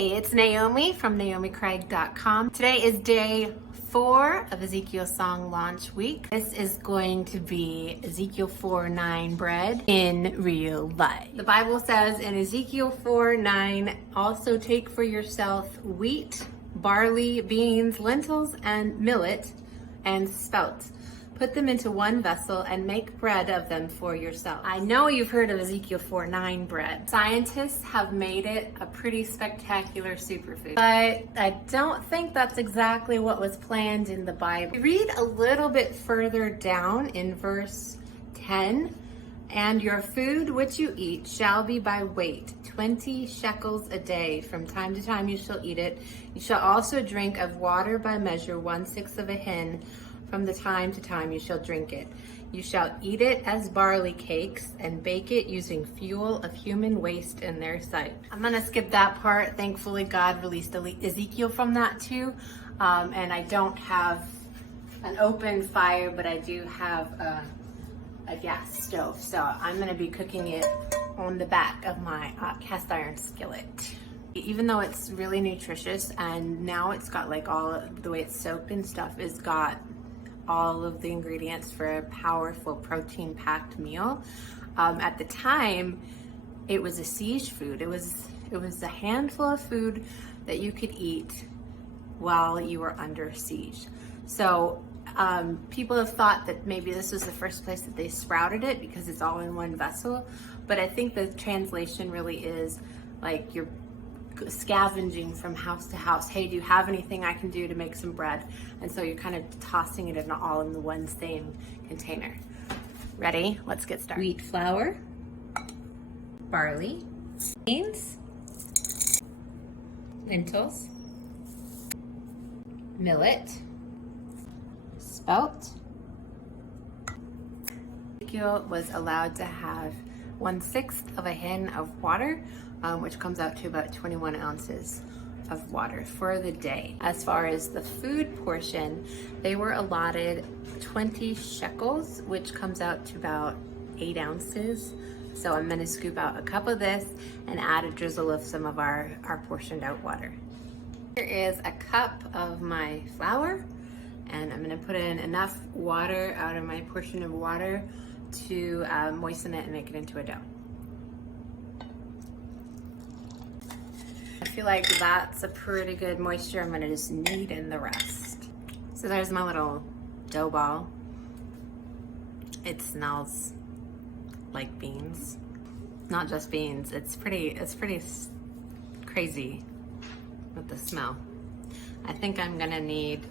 Hey, it's Naomi from naomicraig.com. Today is day 4 of Ezekiel Song Launch Week. This is going to be Ezekiel 4:9 bread in real life. The Bible says in Ezekiel 4:9, also take for yourself wheat, barley, beans, lentils, and millet, and spelt. Put them into one vessel and make bread of them for yourself. I know you've heard of Ezekiel 4:9 bread. Scientists have made it a pretty spectacular superfood, but I don't think that's exactly what was planned in the Bible. Read a little bit further down in verse 10. And your food which you eat shall be by weight, 20 shekels a day. From time to time you shall eat it. You shall also drink of water by measure, 1/6 of a hin. From the time to time you shall drink it. You shall eat it as barley cakes and bake it using fuel of human waste in their sight. I'm gonna skip that part. Thankfully God released Ezekiel from that too. And I don't have an open fire, but I do have a gas stove. So I'm gonna be cooking it on the back of my cast iron skillet. Even though it's really nutritious, and now it's got like all the way it's soaked and stuff, is got all of the ingredients for a powerful protein-packed meal. At the time, it was a siege food. It was a handful of food that you could eat while you were under siege. So people have thought that maybe this was the first place that they sprouted it because it's all in one vessel. But I think the translation really is like you're scavenging from house to house. Hey, do you have anything I can do to make some bread? And so you're kind of tossing it in all in the one same container. Ready? Let's get started. Wheat flour, barley, beans, lentils, millet, spelt. Ezekiel was allowed to have 1/6 of a hin of water, which comes out to about 21 ounces of water for the day. As far as the food portion, they were allotted 20 shekels, which comes out to about 8 ounces. So I'm gonna scoop out a cup of this and add a drizzle of some of our portioned out water. Here is a cup of my flour, and I'm gonna put in enough water out of my portion of water to moisten it and make it into a dough. I feel like that's a pretty good moisture. I'm gonna just knead in the rest. So there's my little dough ball. It smells like beans. Not just beans, it's pretty crazy with the smell. I think I'm gonna need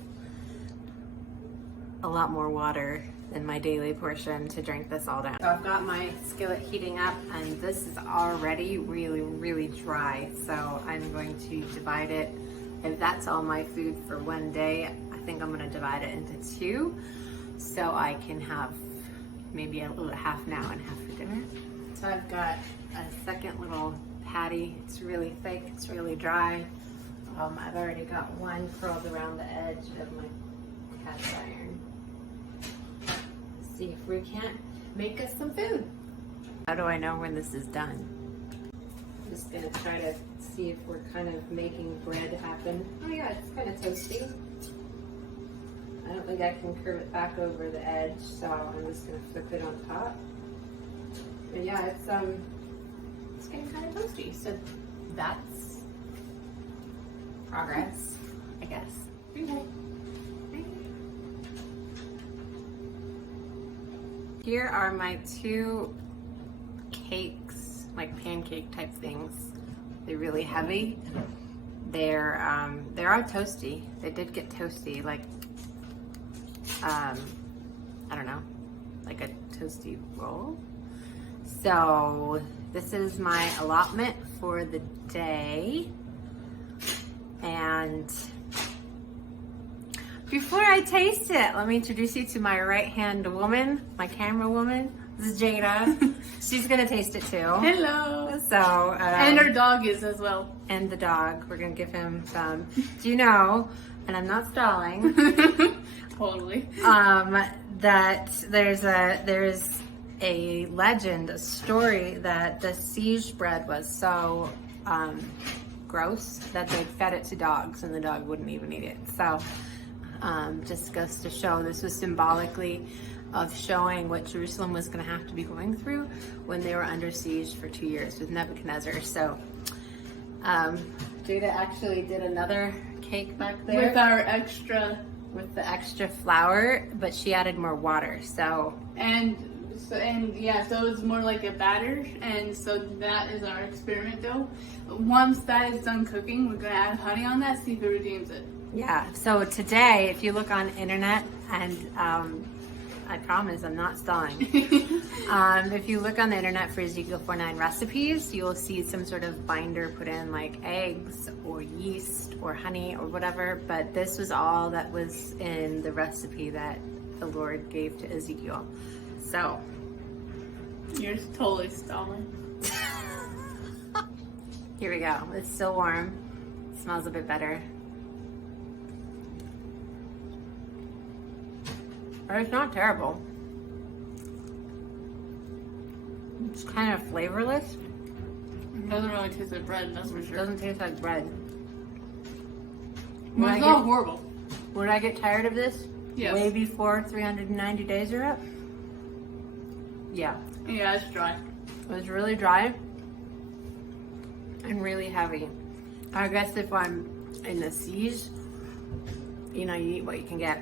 a lot more water than my daily portion to drink this all down. So I've got my skillet heating up, and this is already really dry. So I'm going to divide it. If that's all my food for one day, I think I'm gonna divide it into 2, so I can have maybe a little half now and half for dinner. So I've got a second little patty. It's really thick, it's really dry. I've already got one curled around the edge of my cast iron. See if we can't make us some food. How do I know when this is done? I'm just gonna try to see if we're kind of making bread happen. Oh yeah, it's kind of toasty. I don't think I can curve it back over the edge, so I'm just gonna flip it on top. But yeah, it's getting kind of toasty, so that's progress, I guess. Okay. Here are my 2 cakes, like pancake type things. They're really heavy. They are toasty. They did get toasty, like I don't know, like a toasty roll. So this is my allotment for the day. And before I taste it, let me introduce you to my right-hand woman, my camera woman. This is Jada. She's gonna taste it too. Hello. So, and our dog is as well. And the dog, we're gonna give him some. Do you know, and I'm not stalling, Totally. that there's a legend, a story that the siege bread was so gross that they fed it to dogs and the dog wouldn't even eat it. So just goes to show this was symbolically of showing what Jerusalem was going to have to be going through when they were under siege for 2 years with Nebuchadnezzar. So Jada actually did another cake back there With our extra, with the extra flour, but she added more water. So so it's more like a batter, and so that is our experiment dough. Once that is done cooking, we're gonna add honey on that, see if it redeems it. yeah, so today, if you look on internet, and I promise I'm not stalling. If you look on the internet for Ezekiel 4:9 recipes, you will see some sort of binder put in like eggs or yeast or honey or whatever, but this was all that was in the recipe that the Lord gave to Ezekiel. So, You're totally stalling. here we go. It's still warm. It smells a bit better. But it's not terrible. It's kind of flavorless. It doesn't really taste like bread, that's for It sure. doesn't taste like bread. Well, it's not horrible. Would I get tired of this? Yes. Way before 390 days are up? Yeah. Yeah, it's dry. It was really dry and really heavy. I guess if I'm in the seas, you know, you eat what you can get.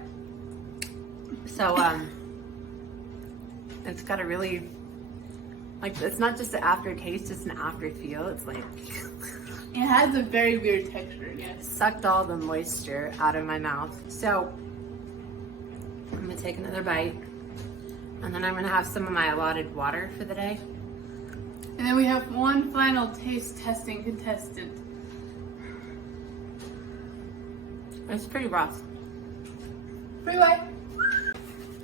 So, it's got a really, like, it's not just an aftertaste, it's an afterfeel. It's like, It has a very weird texture, yes. sucked all the moisture out of my mouth. So, I'm gonna take another bite, and then I'm gonna have some of my allotted water for the day. And then we have one final taste testing contestant. It's pretty rough. Freeway.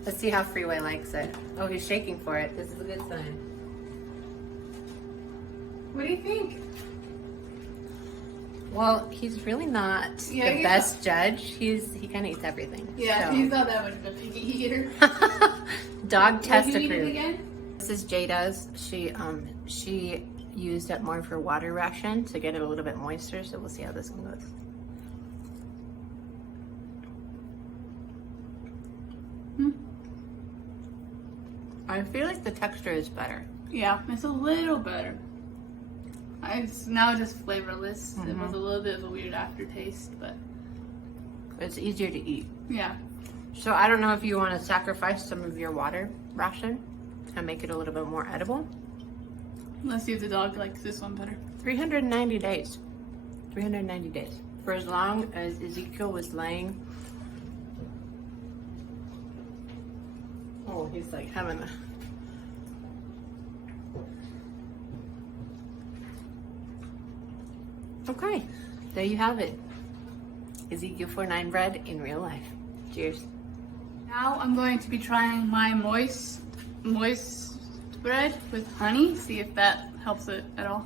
Let's see how Freeway likes it. Oh, he's shaking for it. This is a good sign. What do you think? Well, he's really not Yeah, the he's best judge. He kind of eats everything. Yeah, so. he's not that much of a picky eater. Dog test Did you eat it approved. again? This is Jada's. She used up more of her water ration to get it a little bit moister. So we'll see how this one goes. I feel like the texture is better. Yeah, it's a little better. It's now just flavorless. It was a little bit of a weird aftertaste, but It's easier to eat. yeah. So I don't know if you want to sacrifice some of your water ration and make it a little bit more edible. Let's see if the dog likes this one better. 390 days. 390 days. For as long as Ezekiel was laying. Oh, he's like having a. Okay, there you have it. Ezekiel 4:9 bread in real life. Cheers. Now I'm going to be trying my moist bread with honey. See if that helps it at all.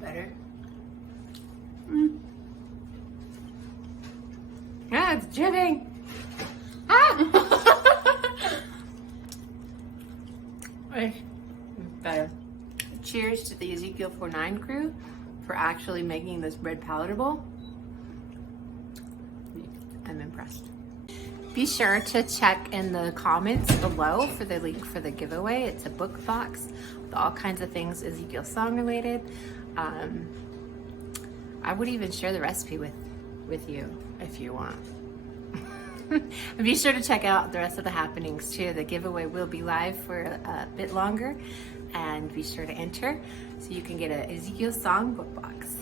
Better. Mm. Ah, it's dripping. Ah! It's better. Cheers to the Ezekiel 4:9 crew for actually making this bread palatable. I'm impressed. Be sure to check in the comments below for the link for the giveaway. It's a book box with all kinds of things Ezekiel song related. I would even share the recipe with you if you want. Be sure to check out the rest of the happenings too. The giveaway will be live for a bit longer, and be sure to enter so you can get an Ezekiel song book box.